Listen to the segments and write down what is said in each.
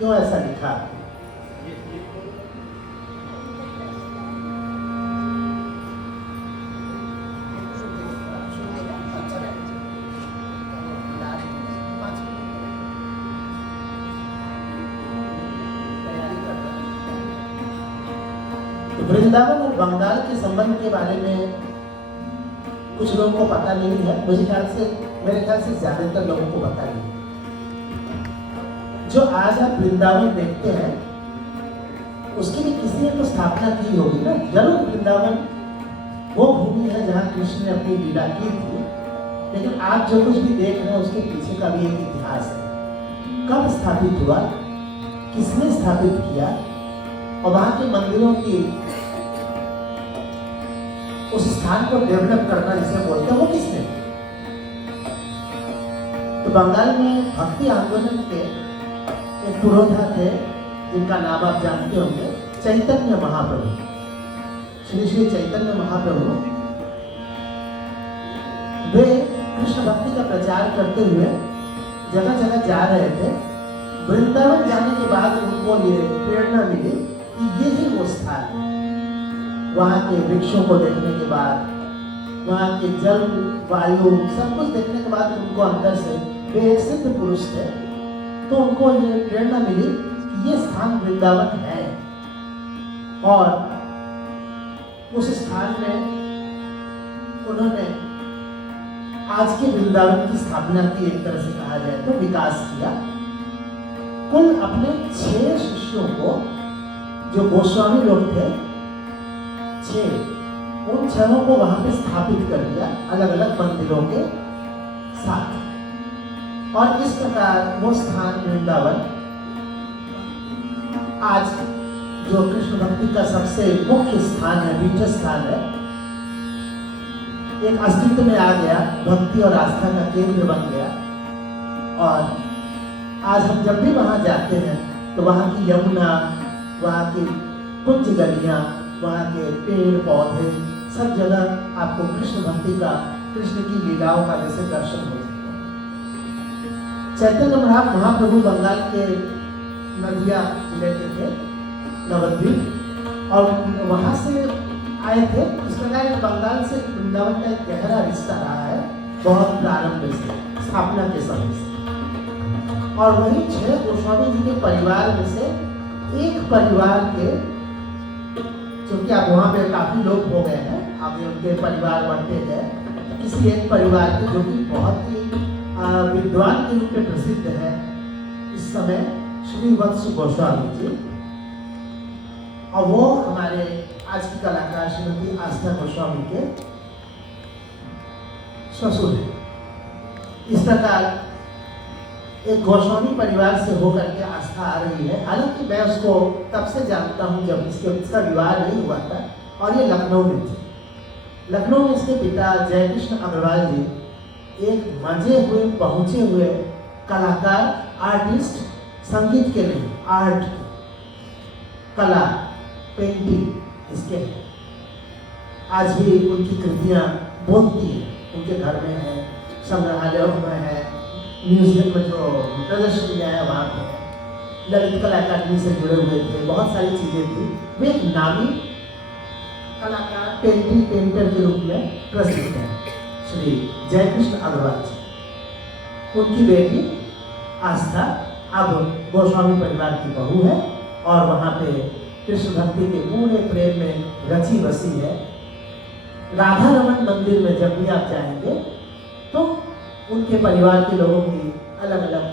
क्यों ऐसा लिखा? वृंदावन और बंगाल के संबंध के बारे में कुछ लोगों को पता नहीं है। मेरे ख्याल से ज्यादातर लोगों को पता नहीं है। जो आज आप वृंदावन देखते हैं उसकी भी किसी ने तो स्थापना की होगी ना। जरूर वृंदावन वो भूमि है जहाँ कृष्ण ने अपनी लीला की थी, लेकिन आप जो कुछ भी देख रहे हैं उसके पीछे का भी एक इतिहास है। कब स्थापित हुआ, किसने स्थापित किया, और वहां के मंदिरों की उस स्थान को डेवलप करना जिसे बोलते हैं वो किसने? तो बंगाल में भक्ति आंदोलन के एक पुरोधा थे जिनका नाम आप जानते होंगे, चैतन्य महाप्रभु। श्री श्री चैतन्य महाप्रभु वे कृष्ण भक्ति का प्रचार करते हुए जगह जगह जा रहे थे। वृंदावन जाने के बाद उनको ये प्रेरणा मिली कि ये ही वो स्थान है। वहाँ के वृक्षों को देखने के बाद, वहाँ के जल वायु सब कुछ देखने के बाद उनको अंदर से, वे एक सिद्ध पुरुष थे, तो उनको ये प्रेरणा मिली कि ये स्थान वृंदावन है। और उस स्थान में उन्होंने आज के वृंदावन की स्थापना की, एक तरह से कहा जाए तो विकास किया। कुल अपने 6 शिष्यों को, जो गोस्वामी लोग थे 6, उन 6 को वहां पे स्थापित कर दिया अलग अलग मंदिरों के साथ। और इस प्रकार वो स्थान वृंदावन आज जो कृष्ण भक्ति का सबसे मुख्य स्थान है, पीठ स्थान है, एक अस्तित्व में आ गया, भक्ति और आस्था का केंद्र बन गया। और आज हम जब भी वहां जाते हैं तो वहां की यमुना, वहां की कुछ गलियां, वहां के पेड़ पौधे, सब जगह आपको कृष्ण भक्ति का, कृष्ण की लीलाओं का जैसे दर्शन हो सकता है। चैतन्य महाप्रभु बंगाल के नदिया जिले के थे, नवद्वीप, और वहां से आए थे। इस प्रकार बंगाल से वृंदावन का एक गहरा रिश्ता रहा है, बहुत प्रारंभ से, स्थापना के समय से। और वही 6 गोस्वामी जी के परिवार में से एक परिवार के, क्योंकि अब वहाँ पे काफी लोग हो गए हैं, अब उनके परिवार बढ़ते गए, किसी एक परिवार के जो कि बहुत ही विद्वान के रूप में प्रसिद्ध है इस समय, श्री वत्स गोस्वामी जी। और वो हमारे आज की कलाकार श्रीमती आस्था गोस्वामी के ससुर हैं। इस प्रकार एक गोस्वामी परिवार से होकर के आस्था आ रही है। हालांकि मैं उसको तब से जानता हूँ जब इसका विवाह नहीं हुआ था, और ये लखनऊ में थे। लखनऊ में इसके पिता जयकृष्ण अग्रवाल जी एक मजे हुए, पहुंचे हुए कलाकार, आर्टिस्ट, संगीत के नहीं, आर्ट, कला, पेंटिंग इसके हैं। आज भी उनकी कृतियाँ बोलती हैं, उनके घर में है, संग्रहालयों में है, म्यूजियम में जो प्रदर्शनियाँ है वहाँ पे, ललित कला अकादमी से जुड़े हुए थे, बहुत सारी चीज़ें थी। वे एक नामी कलाकार, पेंटर के रूप में प्रसिद्ध हैं, श्री जयकृष्ण अग्रवाल जी। उनकी बेटी आस्था अब गोस्वामी परिवार की बहू है, और वहाँ पे कृष्ण भक्ति के पूरे प्रेम में रची बसी है। राधा रमन मंदिर में जब भी आप जाएंगे तो उनके परिवार के लोगों की अलग अलग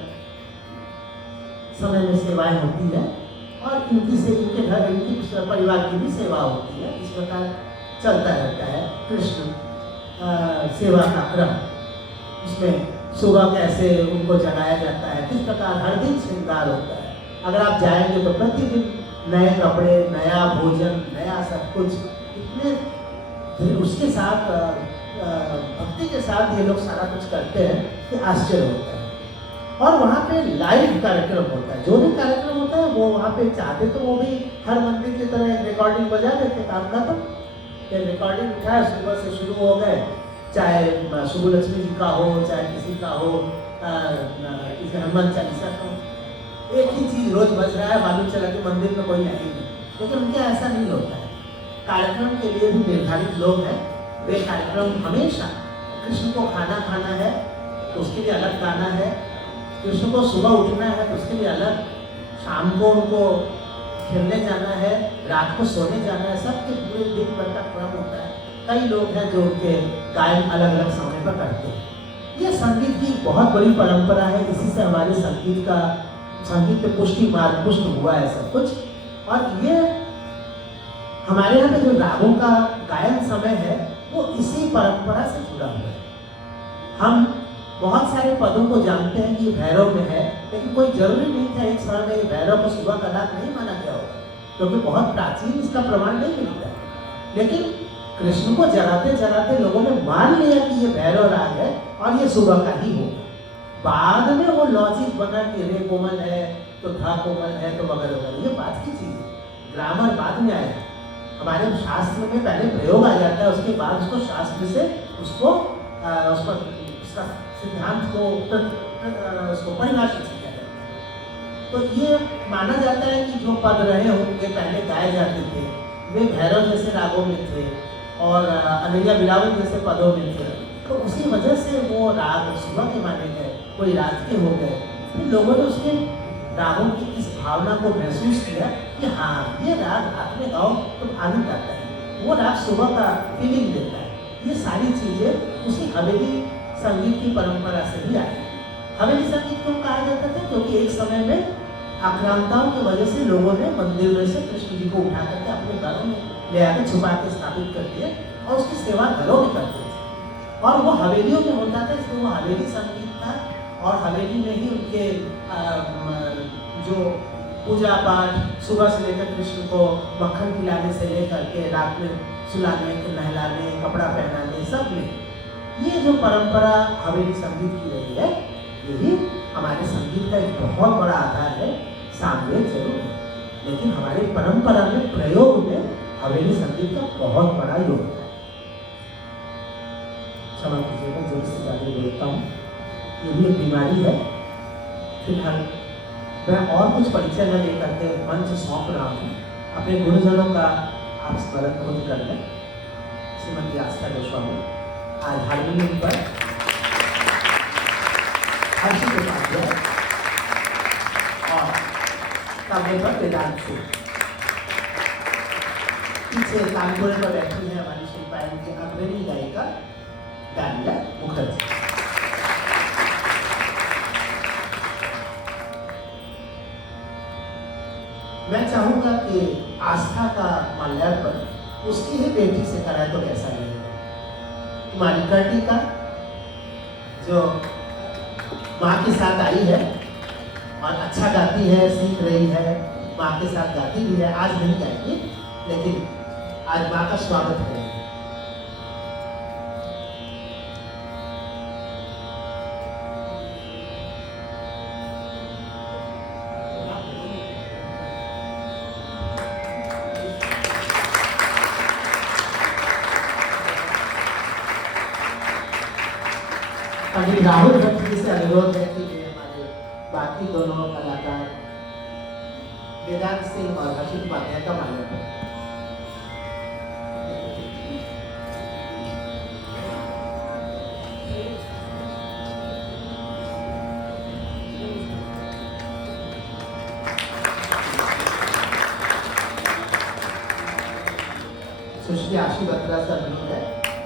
समय में सेवाएं होती है, और इनके घर, इनकी परिवार की भी सेवा होती है। इस प्रकार चलता रहता है कृष्ण सेवा का क्रम। इसमें सुबह कैसे उनको जगाया जाता है, किस प्रकार हर दिन श्रृंगार होता है। अगर आप जाएंगे तो प्रतिदिन नए कपड़े, नया भोजन, नया सब कुछ, इतने उसके साथ भक्ति के साथ ये लोग सारा कुछ करते हैं कि आश्चर्य होता है। और वहाँ पे लाइव कार्यक्रम होता है, जो भी कार्यक्रम होता है वो वहाँ पे चाहते तो वो भी हर मंदिर की तरह एक रिकॉर्डिंग बजा देते, काम का तो रिकॉर्डिंग उठाए, सुबह से शुरू हो गए, चाहे सुबह लक्ष्मी जी का हो, चाहे किसी का हो, हनुमान चालीसा का हो, एक ही चीज रोज बज रहा है, मालूम चला कि मंदिर में कोई आई नहीं, लेकिन उनके ऐसा नहीं होता है। कार्यक्रम के लिए भी निर्धारित लोग हैं, वे कार्यक्रम हमेशा कृष्ण को खाना खाना है तो उसके लिए अलग गाना है, कृष्ण को सुबह उठना है तो उसके लिए अलग, शाम को उनको खेलने जाना है, रात को सोने जाना है, सबके पूरे दिन भर का क्रम होता है। कई लोग हैं जो उनके गायन अलग अलग समय पर करते हैं। ये संगीत की बहुत बड़ी परंपरा है, इसी से हमारे संगीत पे पुष्टि मार्ग पुष्ट हुआ है सब कुछ। और ये हमारे यहाँ पे जो रागों का गायन समय है वो इसी परंपरा से जुड़ा हुआ है। हम बहुत सारे पदों को जानते हैं कि ये भैरव में है, लेकिन कोई जरूरी नहीं था एक समय में भैरव को सुबह का राग नहीं माना गया होगा, क्योंकि बहुत प्राचीन इसका प्रमाण नहीं मिलता है। लेकिन कृष्ण को जगाते जगाते लोगों ने मान लिया कि ये भैरव राग है और ये सुबह का ही होगा। बाद में वो लॉजिक बना कि रे कोमल है तो धा कोमल है तो वगैरह वगैरह, ये बात की चीज है। ग्रामर बाद में आया, हमारे शास्त्र में पहले प्रयोग आ जाता है, उसके बाद उसको शास्त्र से उसको उसका सिद्धांत को उसको परिभाषित किया जाता है। तो ये माना जाता है कि जो पद रहे होंगे पहले गाए जाते थे वे भैरव जैसे रागों में थे और अनैया बिलावल जैसे पदों में थे, तो उसी वजह से वो राग सुबह के माने गए, कोई रात के हो गए। फिर लोगों ने उसके रागों की इस भावना को महसूस किया कि हाँ ये राग रात में गाओ तो आनंद आता है, वो राग सुबह का फीलिंग देता है। ये सारी चीजें उसी हवेली संगीत की परंपरा से भी आई। हवेली संगीत क्यों कहा जाता था? क्योंकि एक समय में आक्रांताओं की वजह से लोगों ने मंदिर में से कृष्ण जी को उठा करके अपने घरों में ले आकर छुपा के स्थापित कर दिए और उसकी सेवा घरों में करते थे। और वो हवेलियों में होता था, इसलिए वो हवेली संगीत था। और हवेली में ही उनके जो पूजा पाठ सुबह से लेकर कृष्ण को मक्खन खिलाने से लेकर के रात में सुलाने, नहलाने, कपड़ा पहनाने, सब में ये जो परंपरा हवेली संगीत की रही है, यही हमारे संगीत का एक बहुत बड़ा आधार है। सामवेद जरूर है, लेकिन हमारी परंपरा में प्रयोग में हवेली संगीत का बहुत बड़ा योगदान है। क्षमा कीजिएगा जोर से ज्यादा बोलता हूँ, ये भी एक बीमारी है। फिलहाल मैं और कुछ परिचय न लेकर के मंच सौंप रहा हूँ। अपने गुरुजनों का आप स्मरण खुद कर लें। श्रीमती आस्था गोस्वामी आज हारमोनियम पर, हर्षित उपाध्याय और तबले पर वेदांत सिंह। पीछे तानपुरे पर बैठी है हमारी शिल्पायन की अग्रणी गायिका डालिया मुखर्जी। मैं चाहूंगा कि आस्था का माल्यार्पण उसकी ही बेटी से कराए तो कैसा लगेगा। तुम्हारी कर्टी का जो माँ के साथ आई है और अच्छा गाती है, सीख रही है, माँ के साथ गाती भी है। आज नहीं गाएगी, लेकिन आज माँ का स्वागत करेंगे। अभी राहुल भट्ट जी से अनुरोध है कि वे हमारे बाकी दोनों कलाकार वेदांत सिंह और हर्षित उपाध्याय का माल्यार्पण। सुश्री आशी बत्रा से अनुरोध है